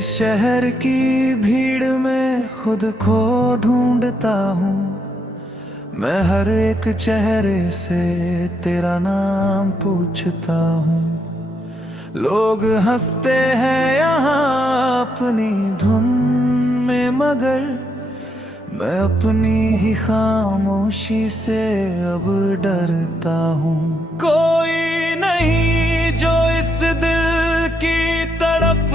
शहर की भीड़ में खुद को ढूंढता हूँ। मैं हर एक चेहरे से तेरा नाम पूछता हूँ। लोग हंसते हैं यहाँ अपनी धुन में, मगर मैं अपनी ही खामोशी से अब डरता हूँ। कोई नहीं जो इस दिल की तड़प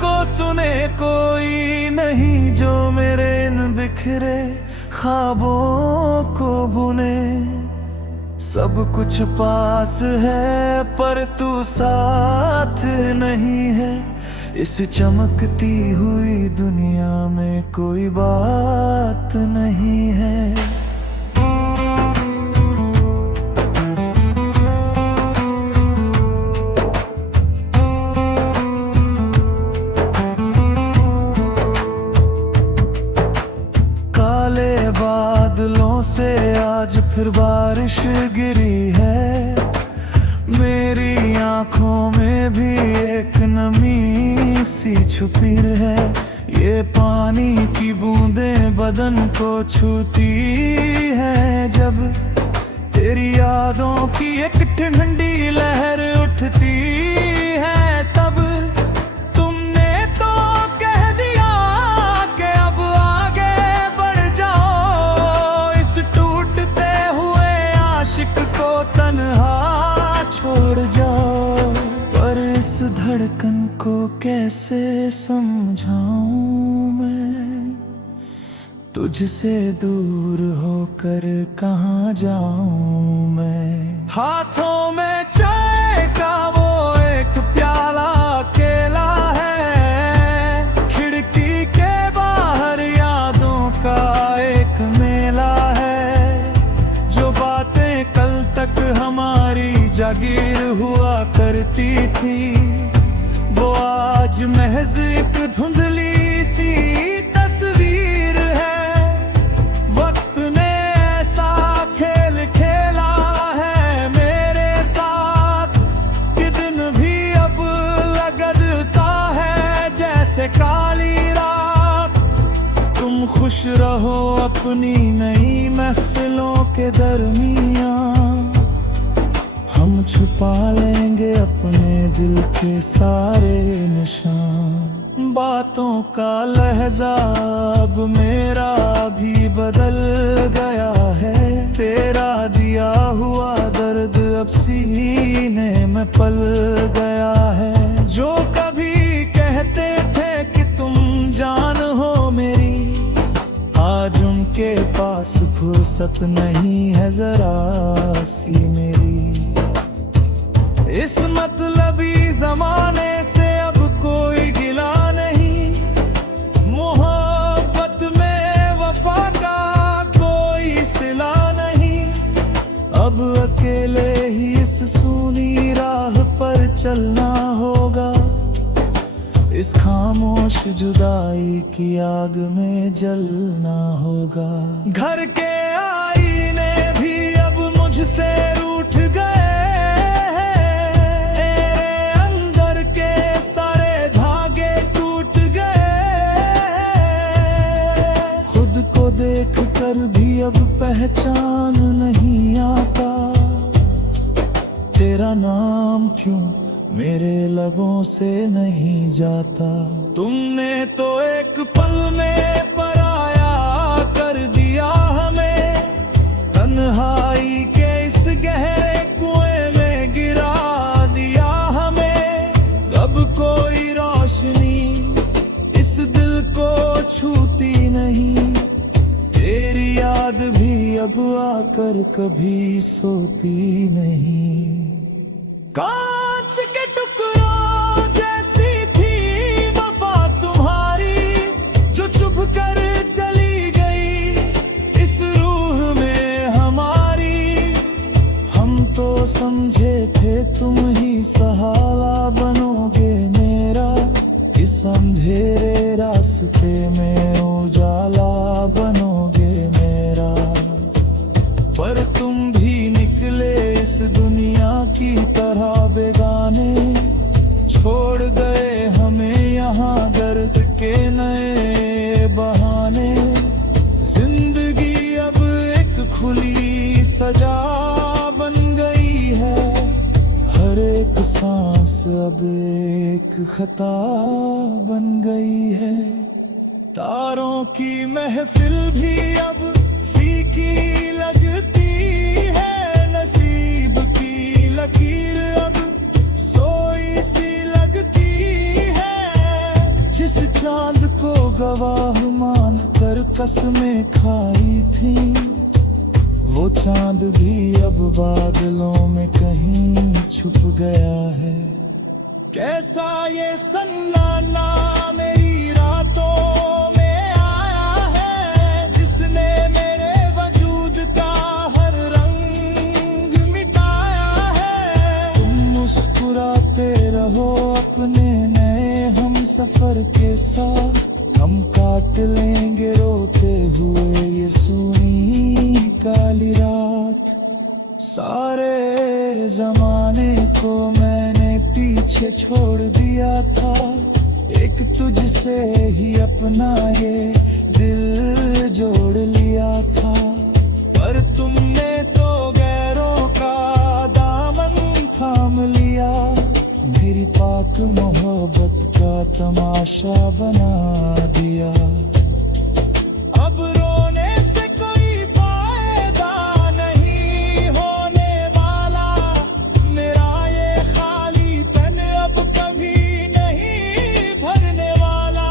को सुने, कोई नहीं जो मेरे इन बिखरे ख्वाबों को बुने। सब कुछ पास है पर तू साथ नहीं है। इस चमकती हुई दुनिया में कोई बात नहीं है। काले बादलों से आज फिर बारिश गिरी है। मेरी आंखों में भी एक नमी सी छुपी है। ये पानी की बूंदें बदन को छूती है। जब तेरी यादों की एक ठंडी लहर उठती है, तब तुमने तो कह दिया कि अब आगे बढ़ जाओ। इस टूटते हुए आशिक को तन्हा छोड़ जाओ। पर इस धड़कन को कैसे समझाऊं मैं, तुझसे दूर होकर कहाँ जाऊं मैं। हाथों में चाय का वो एक प्याला अकेला है। खिड़की के बाहर यादों का एक मेला है। जो बातें कल तक हमारी जागीर हुआ करती थी, वो आज महज एक धुंधली सी तस्वीर है। वक्त ने ऐसा खेल खेला है मेरे साथ कि दिन भी अब लगता है जैसे काली रात। तुम खुश रहो अपनी नई महफिलों के दरमियान। हम छुपा लेंगे अपने दिल के सारे निशान। बातों का लहजा अब मेरा भी बदल गया है। तेरा दिया हुआ दर्द अब सीने में पल गया है। जो कभी कहते थे कि तुम जान हो मेरी, आज उनके पास फुर्सत नहीं है जरा सी मेरी। इस मतलबी जमाने से अब कोई गिला नहीं। मोहब्बत में वफा का कोई सिला नहीं। अब अकेले ही इस सूनी राह पर चलना होगा। इस खामोश जुदाई की आग में जलना होगा। घर के आईने भी अब मुझसे रूठ गए। देख कर भी अब पहचान नहीं आता। तेरा नाम क्यों मेरे लबों से नहीं जाता। तुमने तो एक पल में पराया कर दिया हमें। तन्हाई के इस गहरे कुएं में गिरा दिया हमें। अब कोई रोशनी इस दिल को छूती नहीं। तेरी याद भी अब आकर कभी सोती नहीं। कांच के टुकड़ों जैसी थी वफा तुम्हारी, जो चुभ कर चली गई इस रूह में हमारी। हम तो समझे थे तुम ही सहारा बनोगे मेरा। इस अंधेरे रास्ते में उजाला बनोगे मेरा। पर तुम भी निकले इस दुनिया की तरह बेगाने। छोड़ गए हमें यहाँ अब एक खता बन गई है। तारों की महफिल भी अब फीकी लगती है, नसीब की लकीर अब सोई सी लगती है। जिस चांद को गवाह मान कर कसमें खाई थी, वो चांद भी अब बादलों में कहीं छुप गया है। कैसा ये सन्नाटा मेरी रातों में आया है, जिसने मेरे वजूद का हर रंग मिटाया है। तुम मुस्कुराते रहो अपने नए हम सफर के साथ, हम काट लेंगे रोते हुए ये सूनी काली रात। सारे जमाने को मैंने पीछे छोड़ दिया था, एक तुझसे ही अपना ये दिल जोड़ लिया था। पर तुमने तो गैरों का दामन थाम लिया, मेरी पाक मोहब्बत का तमाशा बना दिया। अब रोने से कोई फायदा नहीं होने वाला, मेरा ये खाली तन अब कभी नहीं भरने वाला।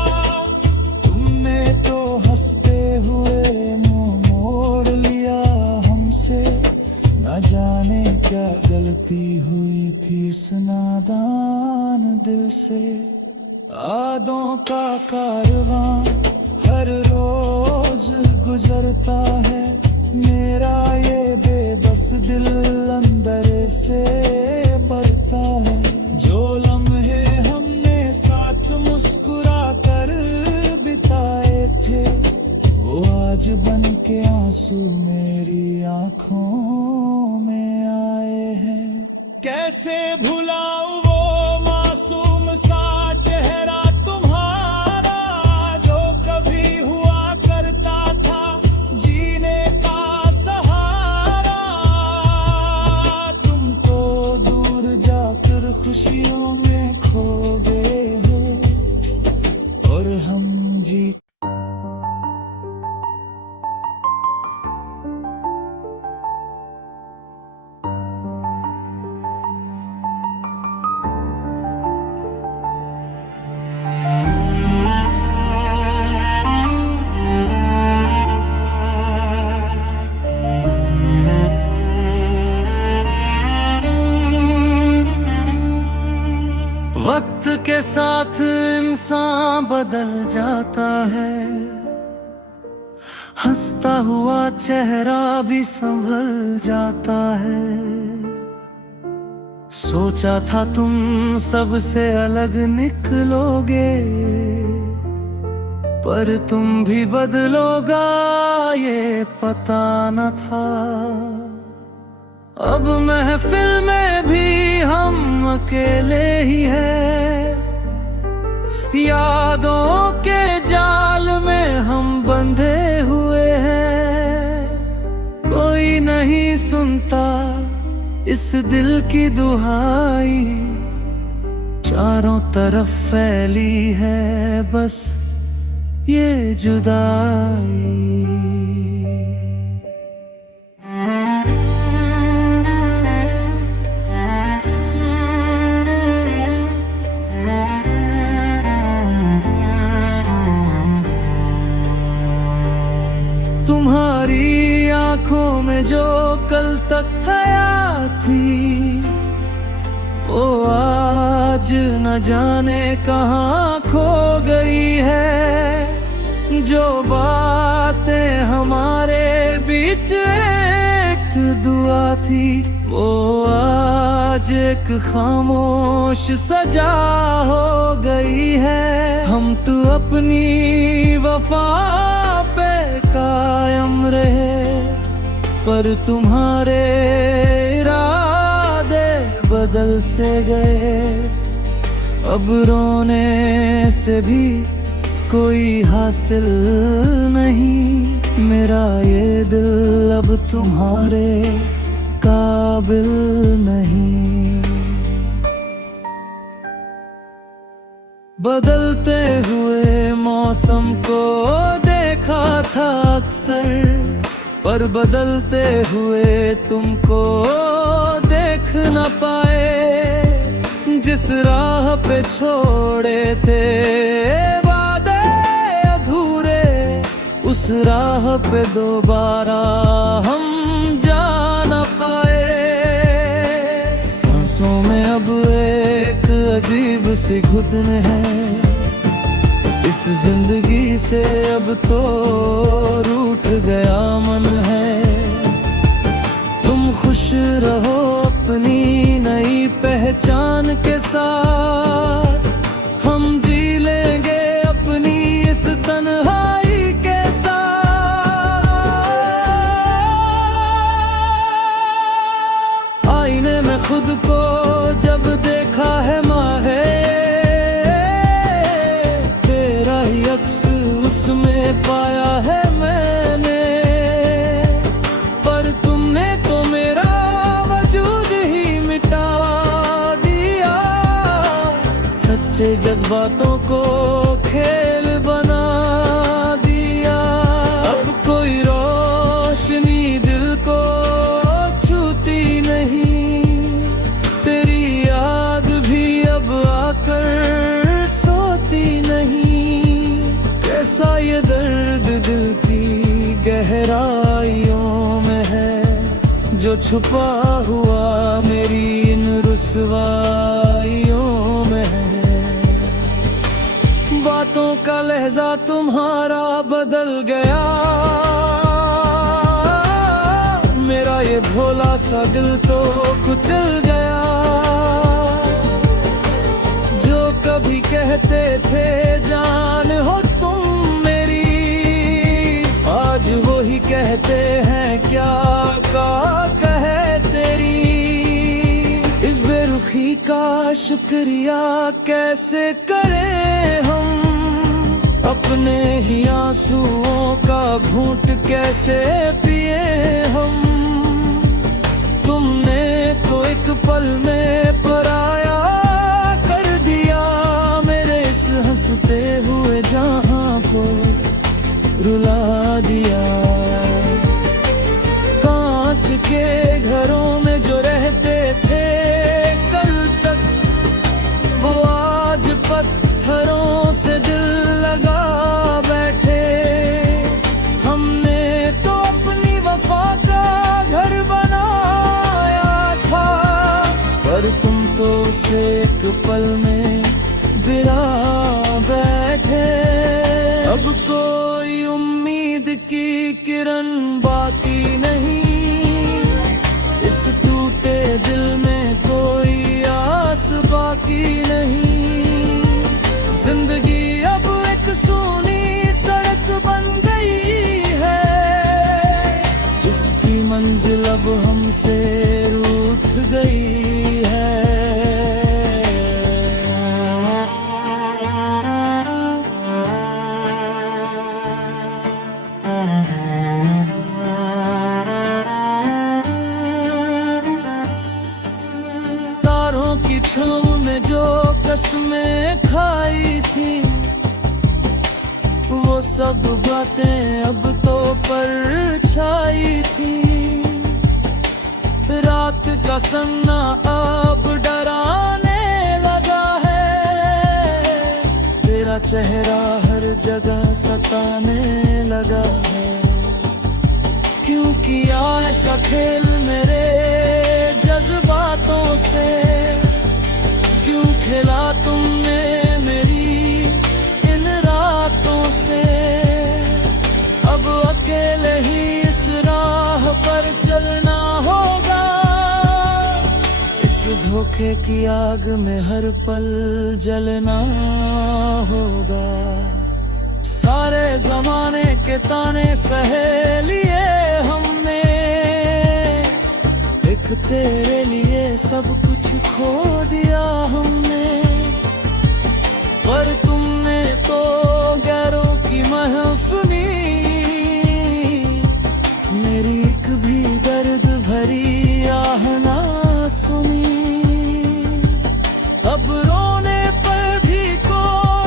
तुमने तो हंसते हुए मुंह मोड़ लिया हमसे, न जाने क्या गलती हुई थी इस नादान दिल से। यादों का कारवां हर रोज गुजरता है, मेरा ये बेबस दिल अंदर से बढ़ता है। जो लम्हे हमने साथ मुस्कुरा कर बिताए थे, वो आज बन के आंसू मेरी आंखों में आए हैं। कैसे भुलाऊं वो मासूम सा चेहरा तुम्हारा, जो कभी हुआ करता था जीने का सहारा। तुम तो दूर जाकर खुशियों में खो गए हो, और हम जी वक्त के साथ इंसान बदल जाता है, हंसता हुआ चेहरा भी संभल जाता है। सोचा था तुम सबसे अलग निकलोगे, पर तुम भी बदलोगा ये पता न था। अब महफिल में भी हम अकेले ही हैं, यादों के जाल में हम बंधे हुए हैं। कोई नहीं सुनता इस दिल की दुहाई, चारों तरफ फैली है बस ये जुदाई। तुम्हारी आंखों में जो कल तक हया थी, वो आज न जाने कहाँ खो गई है। जो बातें हमारे बीच एक दुआ थी, वो आज एक खामोश सजा हो गई है। हम तो अपनी वफा पे कायम रहे, पर तुम्हारे इरादे बदल से गए। अब रोने से भी कोई हासिल नहीं, मेरा ये दिल अब तुम्हारे काबिल नहीं। बदलते हुए मौसम को देखा था अक्सर, पर बदलते हुए तुमको देख न पाए। जिस राह पे छोड़े थे वादे अधूरे, उस राह पे दोबारा हम जा न पाए। सांसों में अब एक अजीब सी घुटन है, इस जिंदगी से अब तो रूठ गया मन है। तुम खुश रहो अपनी नई पहचान के साथ, हम जी लेंगे अपनी इस तन्हाई के साथ। आईने में खुद को जब देखा है माहे, तेरा ही अक्स उसमें पाया है मैंने। पर तुमने तो मेरा वजूद ही मिटा दिया, सच्चे जज्बातों को खेल बना दिया। अब कोई रोशनी दिल को छूती नहीं, तेरी याद भी अब आकर सोती नहीं। कैसा ये दर्द दिल की गहराइयों में है, जो छुपा हुआ मेरी इन रुसवाइयों में है। बातों का लहजा तुम्हारा बदल गया, मेरा ये भोला सा दिल तो कुचल गया। जो कभी कहते थे जान हो तुम मेरी, आज वो ही कहते हैं क्या का कहे तेरी। इस बेरुखी का शुक्रिया कैसे करें हम, अपने ही आंसुओं का घूंट कैसे पिए हम। तुमने तो एक पल में पराया कर दिया मेरे इस हंसते हुए जहां को रुला दिया। कांच के घरों में जो रहते थे कल तक, वो आज पत्थरों से दिल लगा बैठे। हमने तो अपनी वफा का घर बनाया था, पर तुम तो उसे एक पल में गिरा बैठे। अब कोई उम्मीद की किरण बाकी नहीं, इस टूटे दिल में कोई आस बाकी नहीं। जिंदगी अब एक सूनी सड़क बन गई है, जिसकी मंजिल अब हमसे रूठ गई है। तारों की छाँव में जो कसमें खाई थी, वो सब बातें अब तो परछाई थी। रात का सन्ना अब डराने लगा है, तेरा चेहरा हर जगह सताने लगा है। क्यों किया ऐसा खेल मेरे जज्बातों से, क्यों खेला तुमने मेरी इन रातों से। अब अकेले ही इस राह पर चलना होगा, इस धोखे की आग में हर पल जलना होगा। सारे जमाने के ताने सहे लिए हमने, एक तेरे लिए सब कुछ खो दिया हमने। पर तुमने तो गैरों की महफिली, मेरी एक भी दर्द भरी आह ना सुनी। अब रोने पर भी कोई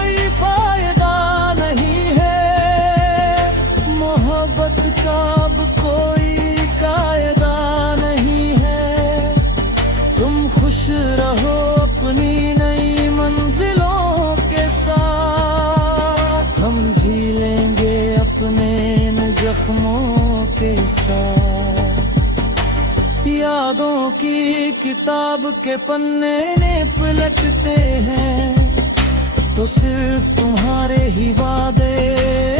जख्मों के साथ। यादों की किताब के पन्ने ने पलटते हैं तो सिर्फ तुम्हारे ही वादे